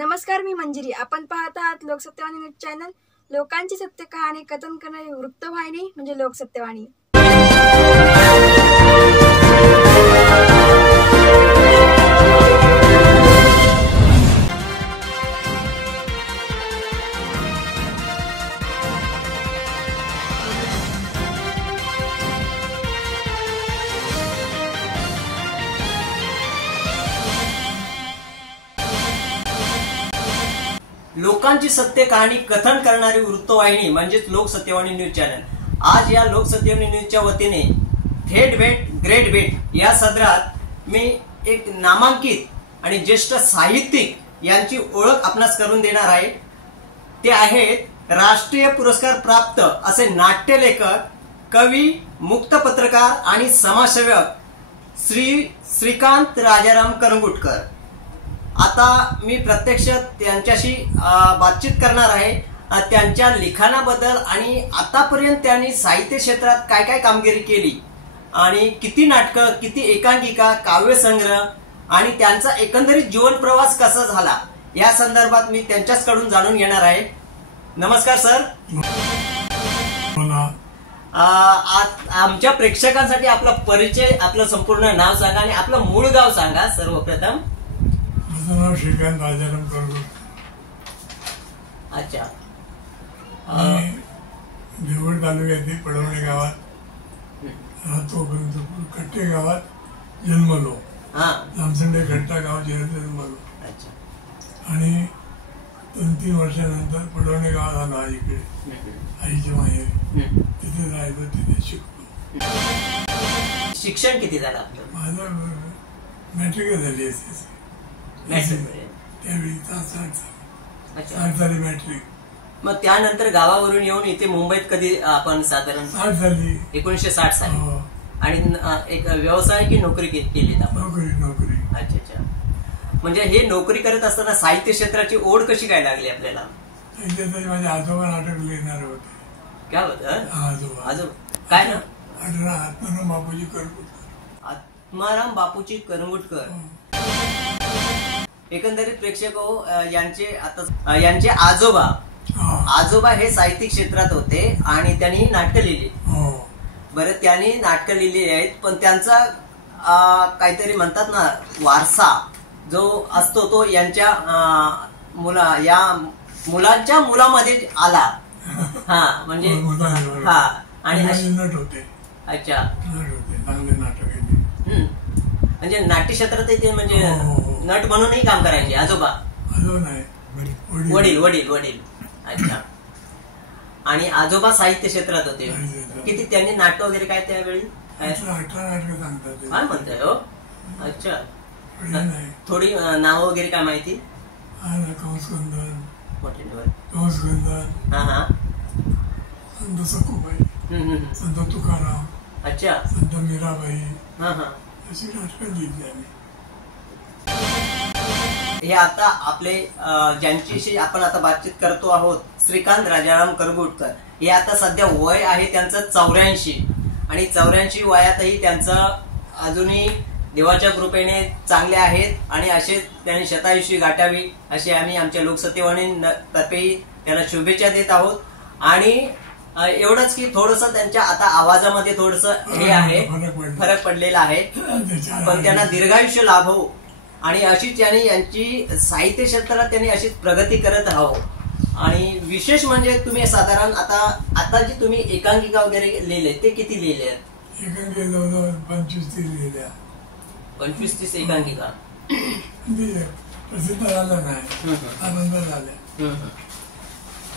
नमस्कार, मी मंजिरी. आपण पाहत आहात लोकसत्यवाणी न्यूज चॅनल. लोकांची सत्य कहाणी कथन करणारी वृत्तवाहिनी म्हणजे लोकसत्यवाणी. लोकांची सत्य कहाणी कथन करणारी वृत्तवाहिनी म्हणजेच लोकसत्यवाणी न्यूज चॅनल. आज या लोकसत्यवाणी न्यूजच्या वतीने थेट भेट ग्रेट भेट या सदरात मी एक नामांकित आणि ज्येष्ठ साहित्यिक यांची ओळख आपणास करून देणार आहे. ते आहेत राष्ट्रीय पुरस्कार प्राप्त असे नाट्यलेखक, कवी, मुक्त पत्रकार आणि समाजसेवक श्री श्रीकांत राजाराम करंगुटकर. आता मी प्रत्यक्ष त्यांच्याशी बातचीत करणार आहे. त्यांच्या लिखाणाबद्दल आणि आतापर्यंत त्यांनी साहित्य क्षेत्रात काय काय कामगिरी केली आणि किती नाटकं, किती एकांकिका, काव्यसंग्रह आणि त्यांचा एकंदरीत जीवन प्रवास कसा झाला या संदर्भात मी त्यांच्याचकडून जाणून घेणार आहे. नमस्कार सर. आमच्या प्रेक्षकांसाठी आपला परिचय, आपलं संपूर्ण नाव सांगा आणि आपलं मूळ गाव सांगा सर्वप्रथम. माझं नाव श्रीकांत राजाराम करंगुटकर. अच्छा. देवगड तालुक्यातील पडवणे गावात राहतो, कट्टे गावात जन्मलो. जामसंडे खट्टा गाव जन्मलो. आणि 2-3 वर्षानंतर पडवणे गावात आलो इकडे आईच्या माहेरी. तिथे राहायचो, तिथे शिकलो. शिक्षण किती झालं आपलं? माझं मॅट्रिक झाली त्यावेळी 60 साली मॅट्रिक. मग त्यानंतर गावावरून येऊन इथे मुंबईत कधी आपण साधारण 60 साली 1960 साली. आणि एक व्यवसाय की नोकरी केली आपण? नोकरी. अच्छा अच्छा. म्हणजे हे नोकरी करत असताना साहित्य क्षेत्राची ओढ कशी काय लागली आपल्याला? माझे आजोबा नाटक लिहिणार होते. काय होतं आजोबा? काय ना? आत्माराम बापूजी करंगुटकर. आत्माराम बापूजी करंगुटकर. एकंदरीत प्रेक्षक यांचे आजोबा हे साहित्यिक क्षेत्रात होते आणि त्यांनी नाटकं लिहिली. बरं, त्यांनी नाटकं लिहिली आहेत, पण त्यांचा काहीतरी म्हणतात ना वारसा जो असतो तो यांच्या मुलांच्या मुलामध्ये आला. म्हणजे आणि नट होते. अच्छा. नट होते, चांगले नाटक. म्हणजे नाट्य क्षेत्रात ते म्हणजे नट म्हणूनही काम करायचे आजोबा? वडील. अच्छा. आणि आजोबा साहित्य क्षेत्रात होते. किती त्यांनी नाटक वगैरे काय त्यावेळी? 18 नाटकं सांगतात. काय म्हणताय हो? अच्छा. थोडी नाव वगैरे काय माहिती? कंसगंधन, संत सखूबाई, संत तुकाराम, अच्छा, संत मीराबाई, अशी नाटकं लिहिली. हे आता आपले ज्यांच्याशी आपण आता बातचीत करतो आहोत श्रीकांत राजाराम करंगुटकर, हे आता सध्या वय आहे त्यांचं 84 आणि 84 वयातही त्यांचं अजूनही देवाच्या कृपेने चांगले आहेत आणि असे त्यांनी शतायुषी गाठावी अशी आम्ही आमच्या लोकसत्यवाणी तर्फे त्यांना शुभेच्छा देत आहोत. आणि एवढंच की थोडस त्यांच्या आता आवाजामध्ये थोडस हे आहे, फरक पडलेला आहे, पण त्यांना दीर्घायुष्य लाभो आणि अशीच त्यांनी यांची साहित्य क्षेत्रात त्यांनी अशीच प्रगती करत राहावं. आणि विशेष म्हणजे तुम्ही साधारण आता जी तुम्ही एकांकिका वगैरे लिहिले ते किती लिहिले आहेत? एकांकिका जवळजवळ 25-30 लिहिल्या. 25-30 एकांकिका प्रसिद्ध झाल्या नाही, आनंद झाल्या.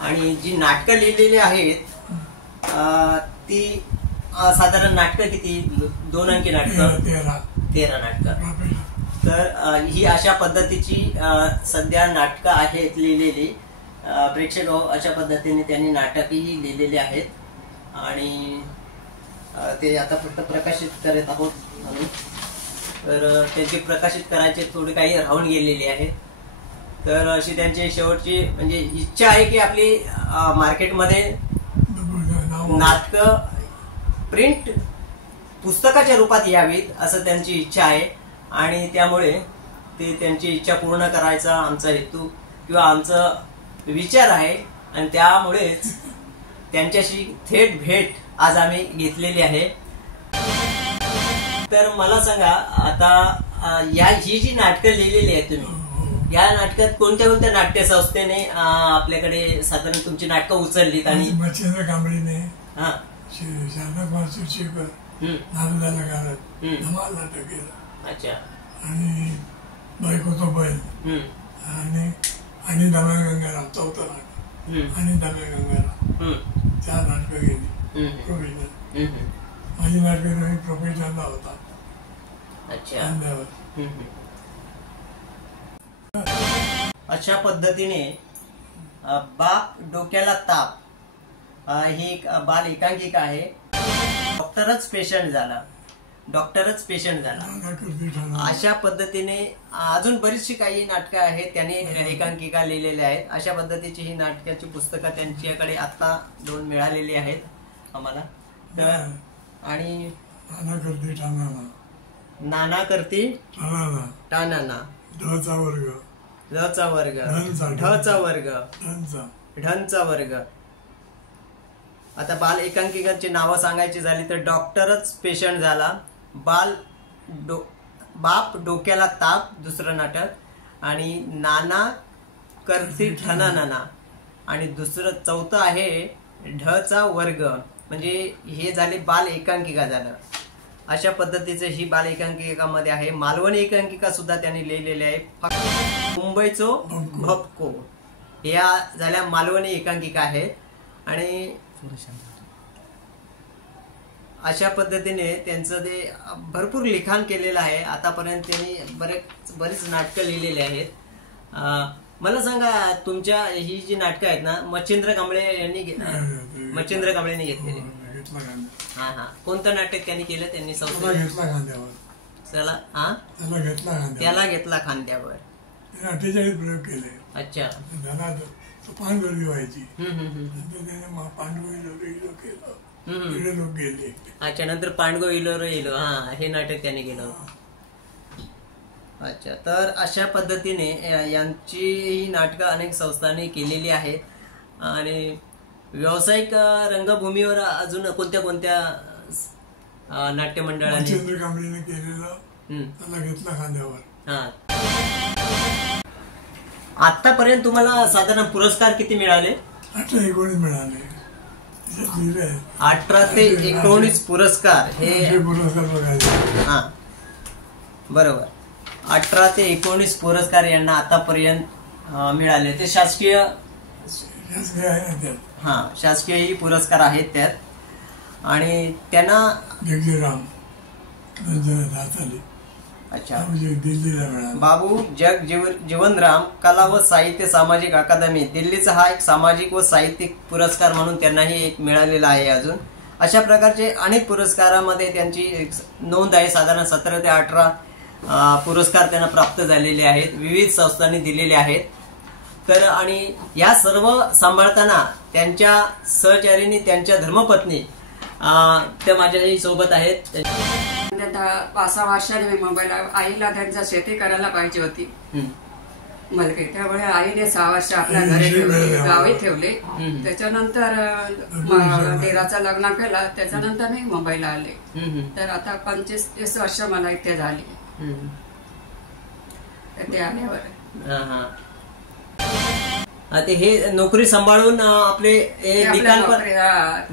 आणि जी नाटकं लिहिलेली आहेत ती साधारण नाटकं किती? 2 अंकी नाटकं? 13 नाटकं. तर ही अशा पद्धतीची सध्या नाटकं आहेत लिहिलेली. प्रेक्षक अशा पद्धतीने त्यांनी नाटकही लिहिलेली आहेत आणि ते आता फक्त प्रकाशित करत आहोत म्हणून. तर त्यांची प्रकाशित करायचे थोडी काही राहून गेलेली आहे. तर अशी त्यांची शेवटची म्हणजे इच्छा आहे की आपली मार्केटमध्ये नाटकं प्रिंट पुस्तकाच्या रूपात यावीत असं त्यांची इच्छा आहे आणि त्यामुळे ते त्यांची इच्छा पूर्ण करायचा आमचा हेतू किंवा आमचं विचार आहे आणि त्यामुळेच त्यांच्याशी थेट भेट आज आम्ही घेतलेली आहे. तर मला सांगा आता ही जी नाटकं लिहिलेली आहेत तुम्ही, या नाटकात कोणत्या कोणत्या नाट्य संस्थेने आपल्याकडे साधारण तुमची नाटकं उचललीत? आणि मच्छिंद्र कांबळीने, हा शारदा कुमार सुरशीकर, नारदाला गारद धमाल नाटक केलं. अच्छा. आणि बायकोचा बैल आणि दम्या गंगाराम चौथं नाटक आणि दम्या गंगाराम 4 नाटकं गेली प्रोफेशनल. माझी नाटकं प्रोफेशनलला होता. अच्छा. अशा पद्धतीने बाप डोक्याला ताप ही एक बाल एकांकिका आहे. डॉक्टरच पेशंट झाला. अशा पद्धतीने अजून बरीचशी काही नाटकं आहेत, त्यांनी एकांकिका लिहिलेल्या आहेत. अशा पद्धतीची ही नाटकाची पुस्तकं त्यांच्याकडे आता 2 मिळालेली आहेत आम्हाला. तर आणि नाना करती टाणाना, ढचा वर्ग, ढचा वर्ग. आता बाल एकांकिकांची नावं सांगायची झाली तर डॉक्टरच पेशंट झाला, बाप डोक्याला ताप दुसरं नाटक, आणि नाना करती ठना नाना, आणि दुसरं चौथं आहे ढचा वर्ग. म्हणजे हे झाले बाल एकांकिका झालं. अशा पद्धतीचं ही बाल एकांकिकामध्ये आहे. मालवणी एकांकिका सुद्धा त्यांनी लिहिलेली आहे. मुंबईचो भपको या झाल्या मालवणी एकांकिका आहेत. आणि अशा पद्धतीने त्यांचं ते भरपूर लिखाण केलेलं आहे. आतापर्यंत त्यांनी बरीच नाटकं लिहिलेली आहेत. मला सांगा, तुमच्या ही जी नाटकं आहेत ना, मच्छिंद्र कांबळेंनी घेतलेली. हा कोणतं नाटक त्यांनी केलं? त्यांनी त्याला घेतला खांद्यावर. 48 प्रयोग केले. अच्छा. पांडुरंगी व्हायची, पांडुरंगी केलं, लोक गेले. अच्छा. नंतर पांडगो इलो हा हे नाटक त्यांनी केलं. अच्छा. तर अशा पद्धतीने यांची ही नाटकं अनेक संस्थांनी केलेली आहेत. आणि व्यावसायिक रंगभूमीवर अजून कोणत्या कोणत्या नाट्य मंडळाने? मच्छिंद्र कांबळीने केलेलं त्याला घेतला खांद्यावर. हा. आतापर्यंत तुम्हाला साधारण पुरस्कार किती मिळाले? 18-19 मिळाले. 18 ते 19 पुरस्कार हे पुरस्कार बघायचे. हा बरोबर. 18 ते 19 पुरस्कार यांना आतापर्यंत मिळाले. ते शासकीय शासकीयही पुरस्कार आहेत त्यात. आणि त्यांना अच्छा बाबू जग जीवनराम कला व साहित्य सामाजिक अकादमी दिल्लीचा हा एक सामाजिक व साहित्यिक पुरस्कार म्हणून त्यांनाही एक मिळालेला आहे. अजून अशा प्रकारचे अनेक पुरस्कारामध्ये त्यांची नोंद आहे. साधारण 17 ते 18 पुरस्कार त्यांना प्राप्त झालेले आहेत, विविध संस्थांनी दिलेले आहेत. तर आणि या सर्व सांभाळताना त्यांच्या सहचारीणी, त्यांच्या धर्मपत्नी त्या माझ्याही सोबत आहेत. 5-6 वर्षांनी मी मुंबईला, आईला त्यांच्या शेती करायला पाहिजे होती मलके, त्यामुळे आईने 6 वर्ष आपल्या घरी ठेवले, गावी ठेवले. त्याच्यानंतर दिराचं लग्न केलं, त्याच्यानंतर मी मुंबईला आले. तर आता 25-30 वर्ष मला इथे झाली. ते आल्यावर ते हे नोकरी सांभाळून आपले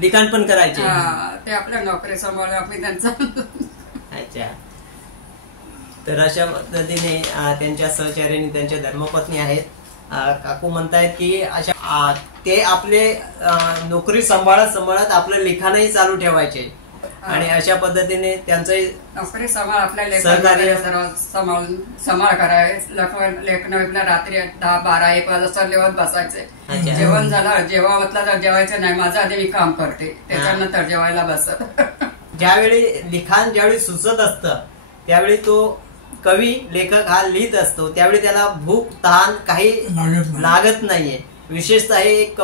लिखाण पण करायचे. ते आपल्या नोकरी सांभाळून आपली त्यांचा. अच्छा. तर अशा पद्धतीने त्यांच्या सहचार्याने त्यांच्या धर्मपत्नी आहेत. काकू म्हणतायत की अशा ते आपले नोकरी सांभाळत आपलं लिखाणही चालू ठेवायचे. आणि अशा पद्धतीने त्यांचंही नोकरी सांभाळ आपल्या सहकार्य सांभाळ करावे. लेखन रात्री 10-12-1 वाजता लिहत बसायचे. जेवण झालं, जेव्हा म्हटलं तर जेवायचं नाही, माझं आधी मी काम करते, त्याच्यानंतर जेवायला बसत. ज्यावेळी लिखाण ज्यावेळी सुचत असतं त्यावेळी तो कवी लेखक हा लिहित असतो, त्यावेळी त्याला भूक तहान काही लागत नाहीये. विशेषतः हे एक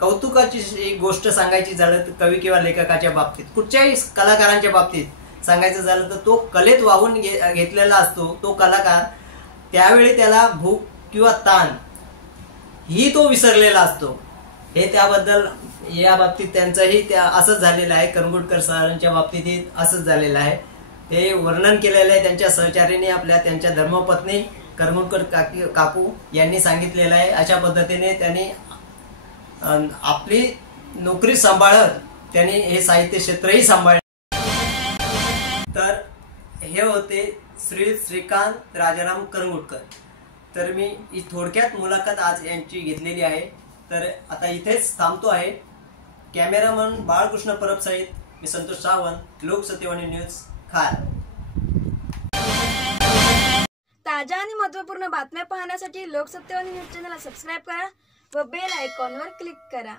कौतुकाची एक गोष्ट सांगायची झालं तर कवी किंवा लेखकाच्या बाबतीत, कुठच्याही कलाकारांच्या बाबतीत सांगायचं झालं तर तो कलेत वाहून घेतलेला असतो तो कलाकार. त्यावेळी त्याला भूक किंवा ताण ही तो विसरलेला असतो. हे त्याबद्दल या बाबतीत त्यांचंही असंच झालेलं आहे. करंगुटकर सरांच्या बाबतीतही असंच झालेलं आहे. ते वर्णन केलेलं आहे त्यांच्या सहचारीने, त्यांच्या धर्मपत्नी करंगुटकर काकू यांनी सांगितलेलं आहे. अशा पद्धतीने त्यांनी आपली नोकरी सांभाळत त्यांनी हे साहित्य क्षेत्रही सांभाळले. तर हे होते श्रीकांत राजाराम करंगुटकर. तर मी ही थोडक्यात मुलाखत आज यांची घेतलेली आहे. तर आता इथेच थांबतो आहे. कॅमेरामन बाळकृष्ण परब सहित मी संतोष सावंत, लोकसत्यवाणी न्यूज, खार. ताज्या आणि महत्त्वपूर्ण बातम्या पाहण्यासाठी लोकसत्यवाणी न्यूज चॅनलला सबस्क्राईब करा व बेल आयकॉनवर क्लिक करा.